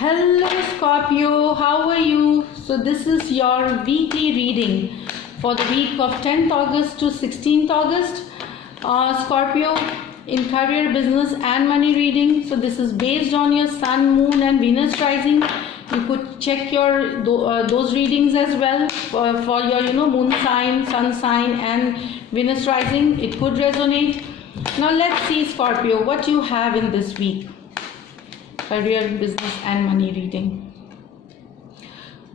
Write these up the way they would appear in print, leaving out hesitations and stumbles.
Hello Scorpio, how are you? So this is your weekly reading for the week of 10th August to 16th August. Scorpio, in career, business and money reading. So this is based on your Sun, Moon and Venus rising. You could check your those readings as well for your Moon sign, Sun sign and Venus rising. It could resonate. Now let's see Scorpio what you have in this week. Career, business and money reading.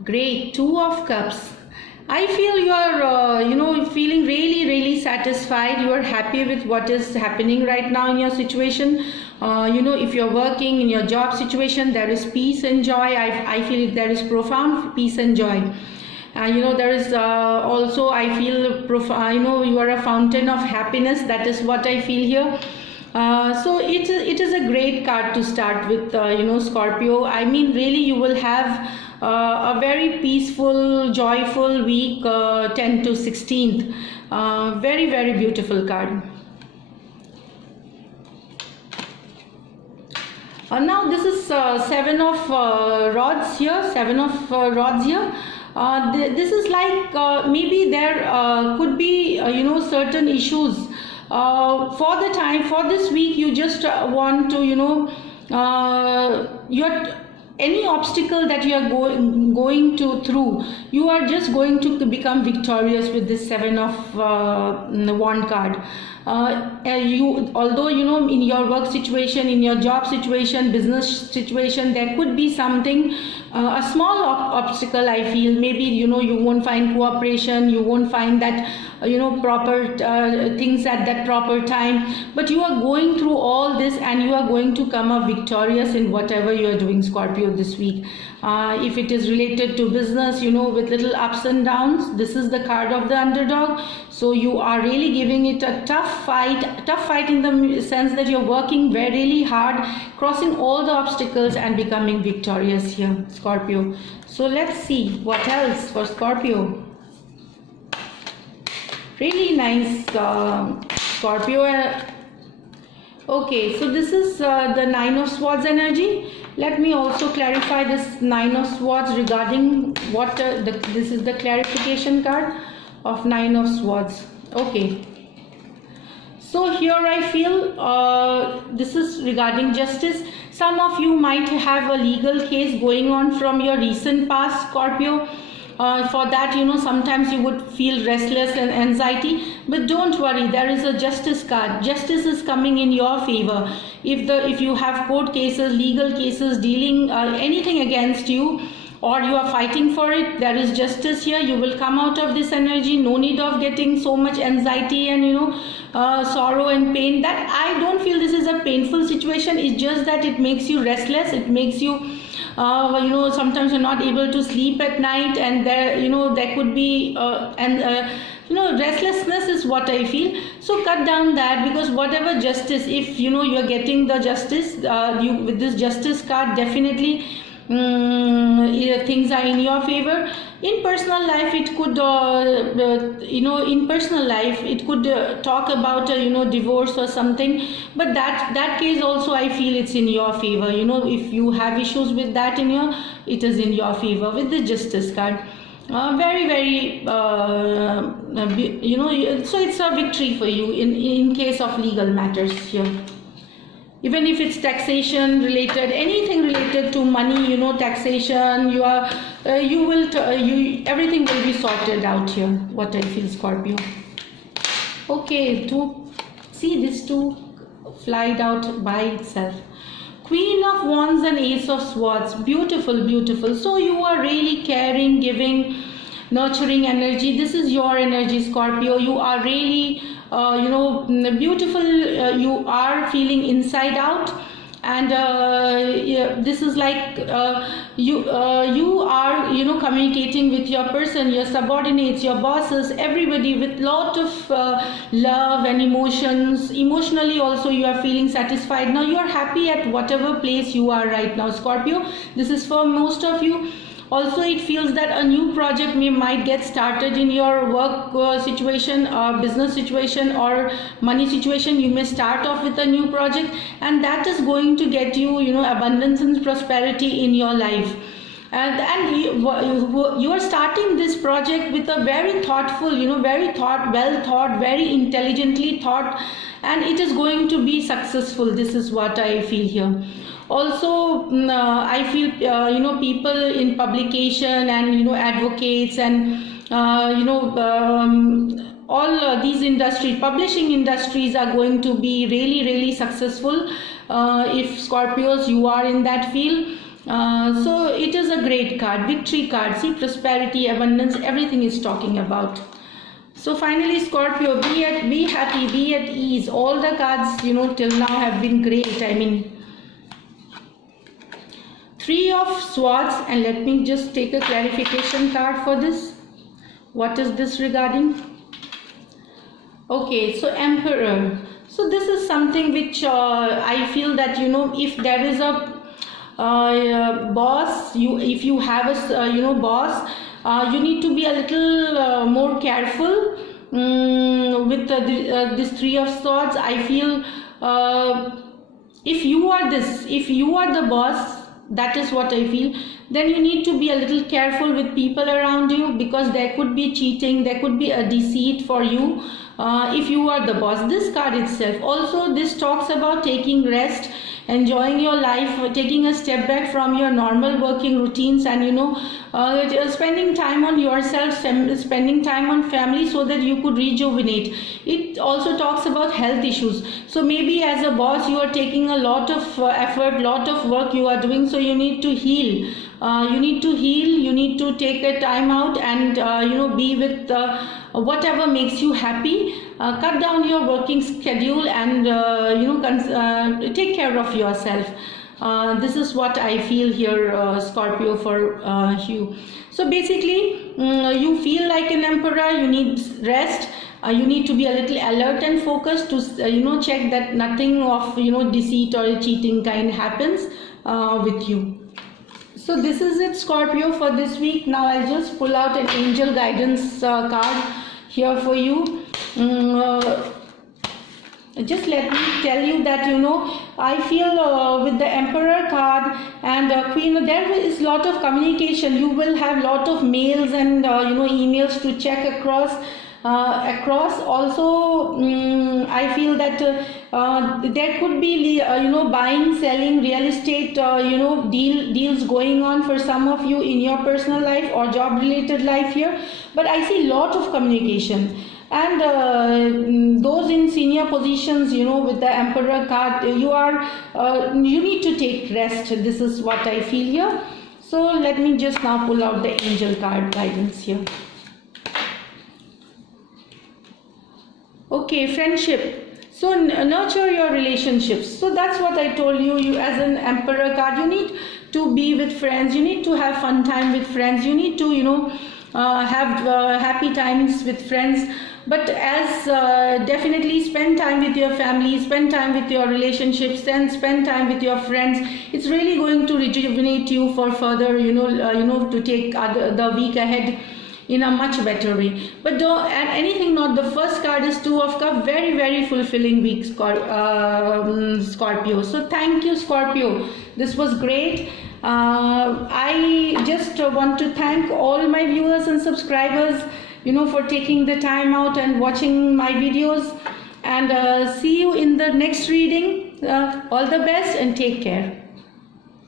Great. Two of Cups. I feel you are feeling really satisfied. You are happy with what is happening right now in your situation. If you're working in your job situation, there is peace and joy. I feel there is profound peace and joy. There is also, I feel you are a fountain of happiness. That is what I feel here. So it is a great card to start with, Scorpio. I mean, really, you will have a very peaceful, joyful week, 10th to 16th. Very beautiful card. Now this is Seven of Rods here. Seven of Rods here. This is like maybe there could be certain issues. For this week you just want to any obstacle that you are going through, you are just going to become victorious with this Seven of Wand card. Although in your work situation, in your job situation, business situation, there could be something, a small obstacle. I feel maybe you won't find cooperation, you won't find that proper things at that proper time, but you are going through all this and you are going to come up victorious in whatever you are doing, Scorpio, this week. If it is related to business, with little ups and downs, this is the card of the underdog. So you are really giving it a tough fight in the sense that you're working really hard, crossing all the obstacles and becoming victorious here, Scorpio. So let's see what else for Scorpio. Really nice, Scorpio. Okay, so this is the Nine of Swords energy. Let me also clarify this Nine of Swords regarding what this is the clarification card of Nine of Swords. Okay, so here I feel this is regarding justice. Some of you might have a legal case going on from your recent past, Scorpio. For that, sometimes you would feel restless and anxiety, but don't worry, there is a justice card. Justice is coming in your favor. If you have court cases, legal cases, dealing anything against you, or you are fighting for it, there is justice here. You will come out of this energy. No need of getting so much anxiety and sorrow and pain. That I don't feel this is a painful situation. It's just that it makes you restless. It makes you sometimes you're not able to sleep at night, and there could be restlessness is what I feel. So cut down that, because whatever justice, if you're getting the justice, with this justice card, definitely things are in your favor. In personal life, it could talk about divorce or something, but that case also I feel it's in your favor. If you have issues with that it is in your favor with the justice card. Very so it's a victory for you in case of legal matters here. Even if it's taxation related, anything related to money, taxation, everything will be sorted out here, what I feel, Scorpio. Okay, this two flied out by itself. Queen of Wands and Ace of Swords. Beautiful. So you are really caring, giving, nurturing energy. This is your energy, Scorpio. You are really beautiful. You are feeling inside out, and this is like you are communicating with your person, your subordinates, your bosses, everybody with lot of love and emotions. Emotionally also you are feeling satisfied. Now you are happy at whatever place you are right now, Scorpio. This is for most of you. Also, it feels that a new project might get started in your work situation, business situation, or money situation. You may start off with a new project, and that is going to get you, abundance and prosperity in your life. And you are starting this project with a very thoughtful, well thought, very intelligently thought, and it is going to be successful. This is what I feel here. Also, I feel people in publication and advocates and all these industries, publishing industries, are going to be really successful if Scorpios you are in that field. So it is a great card, victory card. See, prosperity, abundance, everything is talking about. So finally, Scorpio, be happy, be at ease. All the cards till now have been great. I mean, Three of Swords, and let me just take a clarification card for this. What is this regarding? Okay, so Emperor. So this is something which I feel that if there is a boss, if you have a boss, you need to be a little more careful with this Three of Swords. I feel if you are the boss, that is what I feel, then you need to be a little careful with people around you, because there could be cheating, there could be a deceit for you if you are the boss. This card itself, also this talks about taking rest, enjoying your life, taking a step back from your normal working routines, and spending time on yourself, spending time on family, so that you could rejuvenate. It also talks about health issues. So maybe as a boss you are taking a lot of effort, lot of work you are doing, so you need to heal. You need to take a time out and be with whatever makes you happy. Cut down your working schedule and take care of yourself. This is what I feel here, Scorpio, for you. So basically, you feel like an emperor, you need rest, you need to be a little alert and focused to check that nothing of deceit or cheating kind happens with you. So this is it, Scorpio, for this week. Now I'll just pull out an angel guidance card here for you. Just let me tell you that I feel with the Emperor card and Queen, there is lot of communication. You will have lot of mails and emails to check across. Also, I feel that there could be buying, selling, real estate deals going on for some of you in your personal life or job related life here. But I see lot of communication. And those in senior positions, with the Emperor card, you need to take rest. This is what I feel here. So let me just now pull out the angel card guidance here. Okay, friendship. So nurture your relationships. So that's what I told you. You as an Emperor card, you need to be with friends. You need to have fun time with friends. You need to have happy times with friends. But as definitely spend time with your family, spend time with your relationships, and spend time with your friends. It's really going to rejuvenate you for further to take the week ahead in a much better way. But don't, and anything not, the first card is Two of Cups. Very fulfilling week, Scorpio. So thank you, Scorpio. This was great. I just want to thank all my viewers and subscribers for taking the time out and watching my videos, and see you in the next reading. All the best and take care.